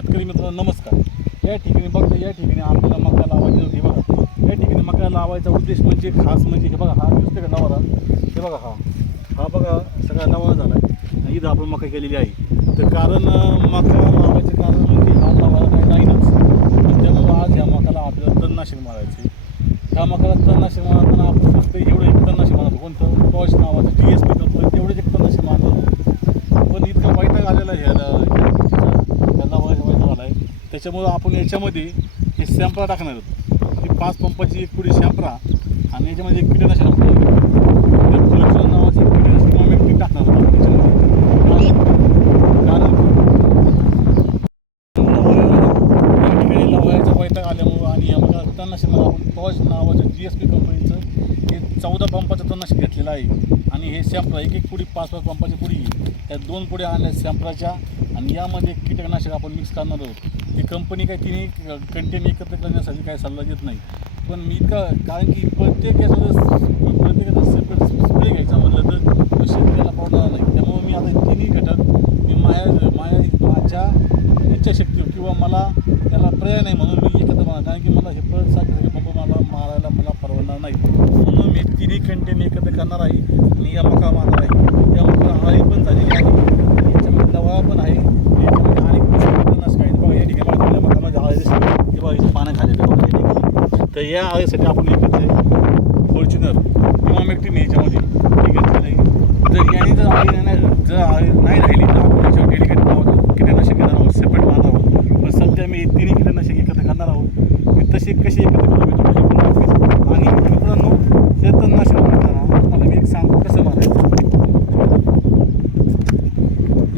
शेतकरी मित्रांनो नमस्कार. या ठिकाणी बघता या ठिकाणी आपल्याला मका लावायचं हे बघा. या ठिकाणी मका लावायचा उद्देश म्हणजे खास म्हणजे हे बघा हा दिसतो का नवारा? हे बघा हा. हा बघा सगळा नवा झाला आहे इथं आपण मका केलेली आहे. तर कारण मका लावायचं कारण म्हणजे हा लावायला काही नाहीच. त्यामुळं आज ह्या मकाला आपल्याला तणनाशक मारायचे ह्या मकाला तणनाशक मारताना आपण फक्त एवढं एक तणनाशक मारतो. कोणतं? टॉच नावाचं टी एस पी करतो तेवढंच एक तणनाशक मारतो. पण इतका वैताग आलेला ह्याला त्यांना वैताग वैताग आला आहे त्याच्यामुळं आपण याच्यामध्ये हे सॅम्पला टाकणार आहोत ही पाच पंपाची एक पुढे सॅम्परा आणि याच्यामध्ये एक कीटकनाशक टाकणार नावाचं एक कीटकनाशक किंवा टाकणार आहोत कारण या ठिकाणी लवायचा वैताग आल्यामुळं आणि या तणनाशक आपण टॉच नावाचं जी एस पी कंपनीचं हे चौदा पंपाचं तणनाशक घेतलेलं आहे आणि हे सॅम्परा एक एक पुडी पाच पाच पंपाची पुडी त्या दोन पुढे आणल्या सॅम्पराच्या आणि यामध्ये कीटकनाशक आपण मिक्स करणार आहोत. ही कंपनी काय तिने कंटेन एकत्र करण्यासाठी काही सल्ला देत नाही. पण मी इतका कारण की प्रत्येक याचं प्रत्येकाचा सेपरेट स्प्रे घ्यायचा म्हटलं तर तो शेतकऱ्याला पडणार नाही. त्यामुळे मी आता तिन्ही घटक मी माया माया माझ्या इच्छाशक्ती किंवा मला त्याला पर्याय नाही म्हणून मी एकत्र म्हणा कारण की मला हे परत सारखे पंप मला मारायला मला परवडणार नाही. म्हणून मी तिन्ही कंटेन एकत्र करणार आहे. आणि या मका माझा आहे या मका आळी पण झालेली आहे याच्यामध्ये लवा पण आहे याच्यामध्ये अनेक कीटकनाशक आहेत बघा या ठिकाणी बघा आपल्या मकामध्ये आळे दिसते हे बघा इथे पानं खाली बघा या ठिकाणी तर या आळीसाठी आपण हे घेतलं आहे फॉर्च्युनर किंवा मॅक्टिन याच्यामध्ये. हे घेतलेलं आहे जर याने जर आळी नाही जर आळी नाही राहिली तर आपण याच्यावर डेलिकेट नाव कीटकनाशक घेणार आहोत सेपरेट मारणार आहोत. पण सध्या मी तिन्ही कीटकनाशक एकत्र करणार आहोत. मी तशी कशी एकत्र करू मी तुम्हाला पण दाखवेन. आणि मित्रांनो हे तणनाशक मारताना मला मी एक सांगतो कसं मारायचं?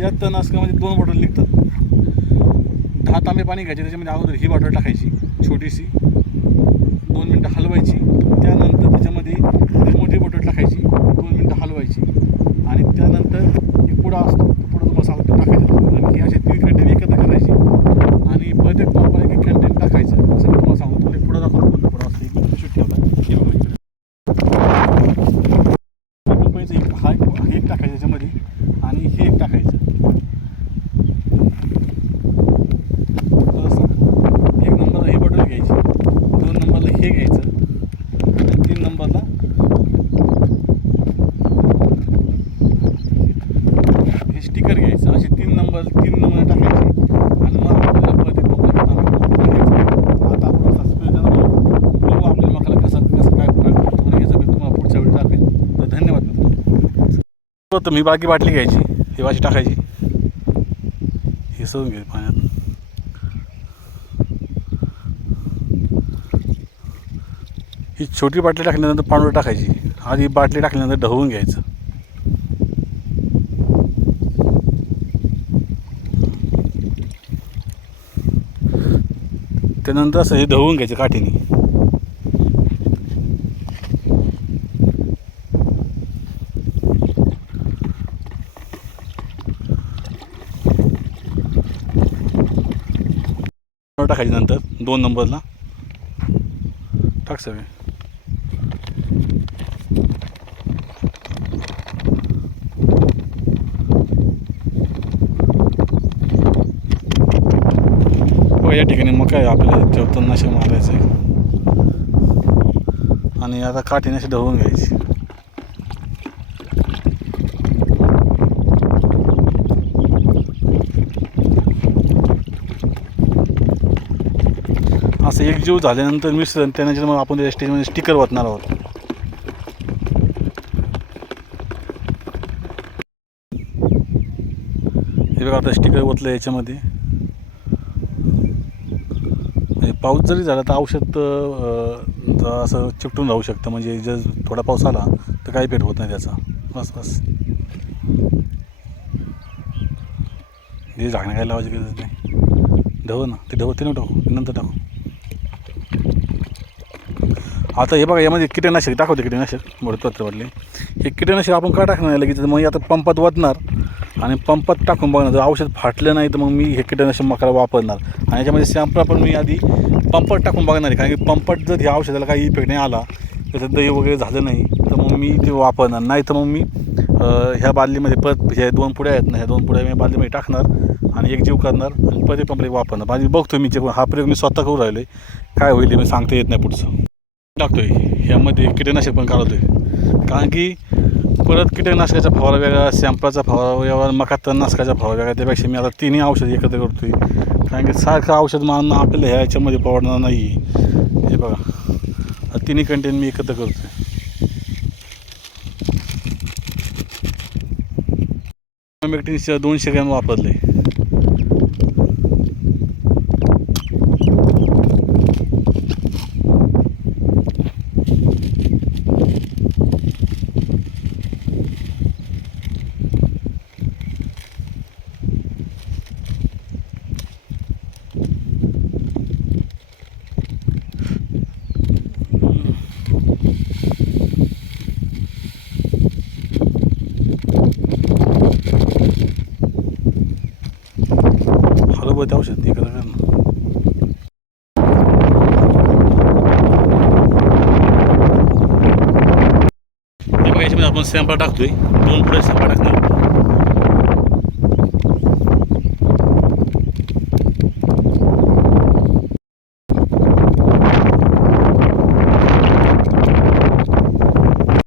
या तणनाशकामध्ये दोन बॉटल निघतात. दहा तांबे पाणी घ्यायचे त्याच्यामध्ये अगोदर ही बॉटल टाकायची छोटीशी. दोन मिनटं हलवायची. त्यानंतर त्याच्यामध्ये मोठी बॉटल टाकायची. दोन मिनटं हलवायची. आणि त्यानंतर एक पुडा असतो तो पुढं तुम्हाला सांगतो तो टाकायचा. आणि असे तीन कंटेन एकत्र करायची. आणि प्रत्येक पंपाला एक कंटेन टाकायचं. असं मी तुम्हाला सांगतो तुम्हाला एक दाखवतो कोणता पुढं असतो एक शूट ठेवला हे एक हा एक हे एक टाकायचं आणि हे एक टाकायचं असं. एक नंबरला ही बॉटल घ्यायची दोन नंबरला हे घ्यायचं आणि तीन नंबरला हे स्टिकर घ्यायचं असे तीन नंबर तीन नंबर टाकायचे आणि मग आपल्याला प्रत्येक पंपाला टाकायचं आता आपण असा स्प्रे देणार आहोत. बघू आपल्या मकाला कसं कसं काय फरक पडतो आणि याचा मी तुम्हाला पुढच्या वेळी टाकेल तर धन्यवाद तुम्ही तर मी बाकी बाटली घ्यायची ही वाशी टाकायची. हे सोडून घ्यायची पाण्यात. ही छोटी बाटली टाकल्यानंतर पांढरं टाकायची. आधी बाटली टाकल्यानंतर ढवून घ्यायचं. त्यानंतर असं हे ढवून घ्यायचं काठीने. खाली नंतर दोन नंबरला. टाक सगळे. हो, या ठिकाणी मग काय आपल्याला तेव्हा मारायचं आहे आणि आता काठीने अशी ढवून घ्यायची. असं एकजीव झाल्यानंतर मिश्रण त्यानंतर मग आपण त्या स्टेजमध्ये स्टिकर वाटणार आहोत. हे बघा आता स्टिकर ओतलं याच्यामध्ये. म्हणजे पाऊस जरी झाला तर औषध असं चिकटून राहू शकतं. म्हणजे जर थोडा पाऊस आला तर काही पेट होत नाही त्याचा. बस बस. हे झाकणं काय लावायची गरज नाही. ढवं ना ते ढवं ते. नको टाकू नंतर टाकू. आता हे बघा यामध्ये कीटकनाशक दाखवते कीटकनाशक महत्वाचं वाटले हे कीटकनाशक आपण का टाकणार लगेच? मग आता पंपात वतणार आणि पंपात टाकून बघणार. जर औषध फाटलं नाही तर मग मी हे कीटकनाशक मकाला वापरणार. आणि याच्यामध्ये सॅम्पला पण मी आधी पंपात टाकून बघणार आहे. कारण की पंपात जर ह्या औषधाला काही इफेक्ट नाही आला त्याचं दही वगैरे झालं नाही तर मग मी ते वापरणार. नाही तर मग मी ह्या बादलीमध्ये परत ह्या दोन पुड्या आहेत ना ह्या दोन पुड्या मी बादलीमध्ये टाकणार आणि एक जीव करणार आणि परत पंप वापरणार. आणि बघतो मी जे हा प्रयोग मी स्वतः करू राहिले काय होईल मी सांगता येत नाही पुढचं. टाकतोय. ह्यामध्ये कीटकनाशक पण काढतोय. कारण की परत कीटकनाशकाचा फवारा वेगळा सॅम्पलाचा फवारा वेगळा मका तणनाशकाचा फवारा वेगळा त्यापेक्षा मी आता तिन्ही औषध एकत्र करतोय. कारण की सारखं औषध मारणं आपल्याला ह्या याच्यामध्ये परवडणार नाही हे बघा. आता तिन्ही कंटेन मी एकत्र करतोय. मेक्टिन्सच्या दोनशे ग्रॅम वापरले हॅलो बघ ते ना हे बघा याच्यामध्ये आपण सॅम्पल टाकतोय. दोन पुढे सॅम्पल टाकणार.